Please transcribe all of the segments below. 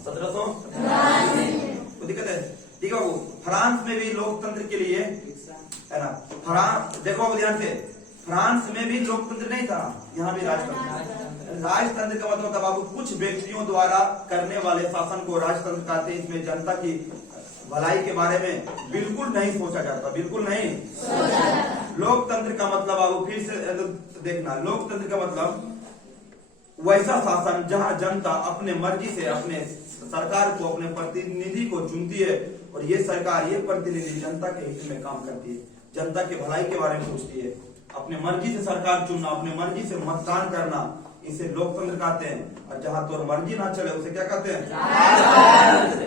सत्रह सौ दिक्कत है। ठीक है बाबू, फ्रांस में भी लोकतंत्र के लिए है ना, फ्रांस देखो बाबू ध्यान से, फ्रांस में भी लोकतंत्र नहीं था, यहाँ भी राजतंत्र। राजतंत्र का मतलब था बाबू कुछ व्यक्तियों द्वारा करने वाले शासन को राजतंत्र कहते हैं। इसमें जनता की भलाई के बारे में बिल्कुल नहीं सोचा जाता, बिल्कुल नहीं। लोकतंत्र का मतलब बाबू फिर से देखना, लोकतंत्र का मतलब वैसा शासन जहां जनता अपने मर्जी से अपने सरकार को, अपने प्रतिनिधि को चुनती है और ये सरकार, ये प्रतिनिधि जनता के हित में काम करती है, जनता के भलाई के बारे में सोचती है। अपने मर्जी से सरकार चुनना, अपने मर्जी से मतदान करना, इसे लोकतंत्र कहते हैं। और जहां तो मर्जी ना चले उसे क्या कहते हैं?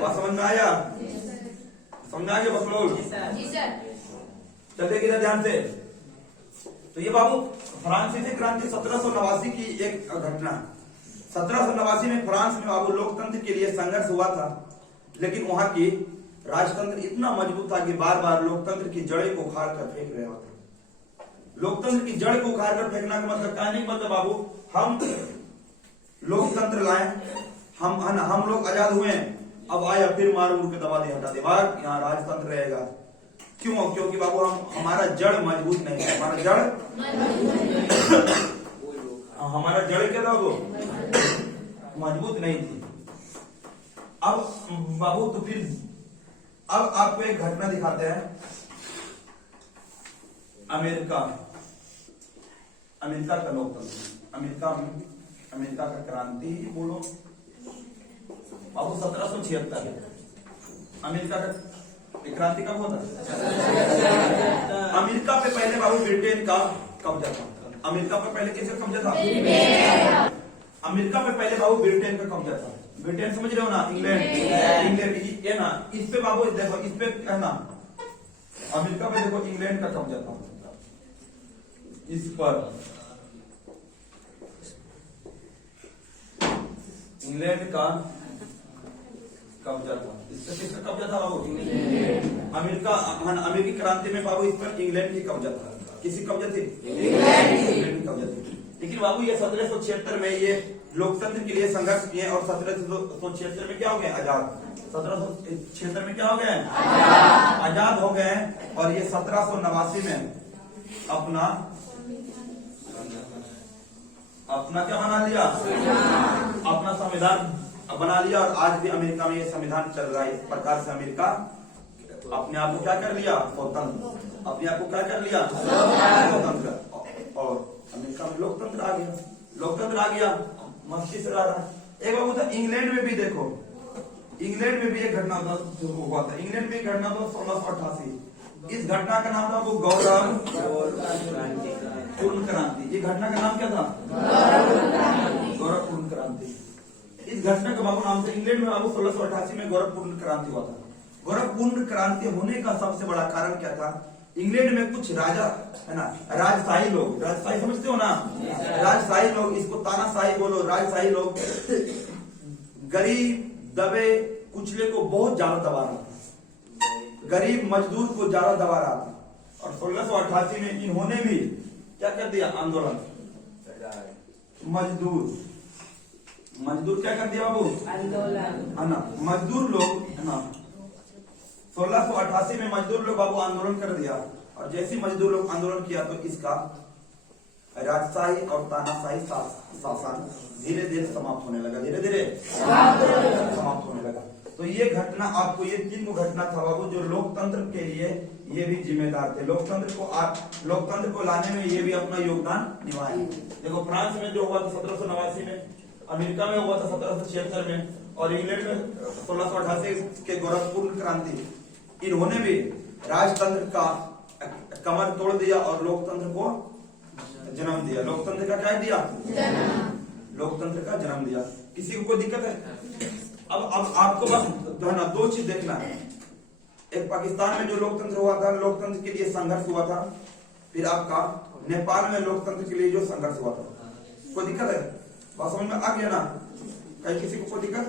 बात समझ में आया? समझ में आ गया बस लोग? चलते किधर ध्यान से। तो ये बाबू फ्रांसीसी क्रांति 1789 की एक घटना। 1789 में फ्रांस में बाबू लोकतंत्र के लिए संघर्ष हुआ था, लेकिन वहां की राजतंत्र इतना मजबूत था कि बार बार लोकतंत्र की जड़ें को उखाड़ कर फेंक रहे होते। लोकतंत्र की जड़ को उखाड़ कर फेंकना का मतलब क्या नहीं, मतलब बाबू हम लोकतंत्र लाए, हम लोग आजाद हुए, अब आया फिर मार मुड़ के दबा दे, हटा दे, भाग यहाँ राजतंत्र रहेगा। क्यों? क्योंकि बाबू हमारा जड़ मजबूत नहीं है, हमारा जड़ क्या था वो? मजबूत नहीं थी। अब बाबू तो फिर अब आपको एक घटना दिखाते हैं। अमेरिका का लोकतंत्र, अमेरिका का क्रांति बोलो बाबू 1776। अमेरिका का क्रांति कब होता? अमेरिका पे पहले बाबू ब्रिटेन का कब्जा था। अमेरिका पे पहले किसका कब्जा था? अमेरिका पे पहले बाबू ब्रिटेन का कब्जा था। ब्रिटेन समझ रहे हो ना? इंग्लैंड ये ना, इस पे बाबू देखो, इस पे है ना, अमेरिका पे देखो इंग्लैंड का कब्जा था, इस पर इंग्लैंड का कब्जा था। इससे किसका कब्जा था बाबू? अमेरिकी क्रांति में बाबू इस पर इंग्लैंड की कब्जा था। किसी कब्जा थी? इंग्लैंड की कब्जा थी। लेकिन बाबू ये 1776 में ये लोकतंत्र के लिए संघर्ष किए और 1776 में क्या हो गए? आजाद। 1776 में क्या हो गए? आजाद हो गए। और ये 1789 में अपना क्या बना लिया? अपना संविधान बना लिया। और आज भी अमेरिका में ये संविधान चल रहा है। इस प्रकार से अमेरिका अपने आप को क्या कर लिया? स्वतंत्र। अपने आप को क्या कर लिया? स्वतंत्र। और अमेरिका में लोकतंत्र आ गया। लोकतंत्र आ गया, मस्ती से रहा। एक बाबू था इंग्लैंड में भी, देखो इंग्लैंड में भी एक घटना हुआ था। इंग्लैंड में घटना था 1688। इस घटना का नाम था वो गौरव पूर्ण क्रांति। ये घटना का नाम क्या था? गौरव पूर्ण क्रांति। इस घटना के बाबू नाम से इंग्लैंड में बाबू 1688 में गौरव पूर्ण क्रांति हुआ था। गौरव पूर्ण क्रांति होने का सबसे बड़ा कारण क्या था? इंग्लैंड में कुछ राजा है ना, राजशाही लोग, राजशाही समझते हो ना? राजशाही लोग, इसको तानाशाही बोलो, राजशाही लोग गरीब दबे कुचले को बहुत ज्यादा दबा रहा था, गरीब मजदूर को ज्यादा दबा रहा था। और 1688 में इन्होंने भी क्या कर दिया? आंदोलन। मजदूर क्या कर दिया बाबू? आंदोलन, है ना। मजदूर लोग है ना, 1688 में मजदूर लोग बाबू आंदोलन कर दिया। और जैसे मजदूर लोग आंदोलन किया तो इसका राजशाही और तानाशाही शासन धीरे धीरे समाप्त होने लगा, धीरे धीरे समाप्त होने लगा। तो ये घटना आपको, ये 3 घटना था बाबू जो लोकतंत्र के लिए ये भी जिम्मेदार थे। लोकतंत्र को लाने में ये भी अपना योगदान निभाए। देखो फ्रांस में जो हुआ था 1789 में, अमेरिका में हुआ था 1776 में, और इंग्लैंड में 1688 के गौरवपूर्ण क्रांति, इन्होंने भी राजतंत्र का कमर तोड़ दिया और लोकतंत्र को जन्म दिया। लोकतंत्र का क्या दिया? लोकतंत्र का जन्म दिया। किसी को कोई दिक्कत है? अब आपको बस जो है ना 2 चीज देखना है। एक पाकिस्तान में जो लोकतंत्र हुआ था, लोकतंत्र के लिए संघर्ष हुआ था। फिर आपका नेपाल में लोकतंत्र के लिए जो संघर्ष हुआ था। कोई दिक्कत है? बात समझ में आ गया ना? कहीं किसी को कोई दिक्कत?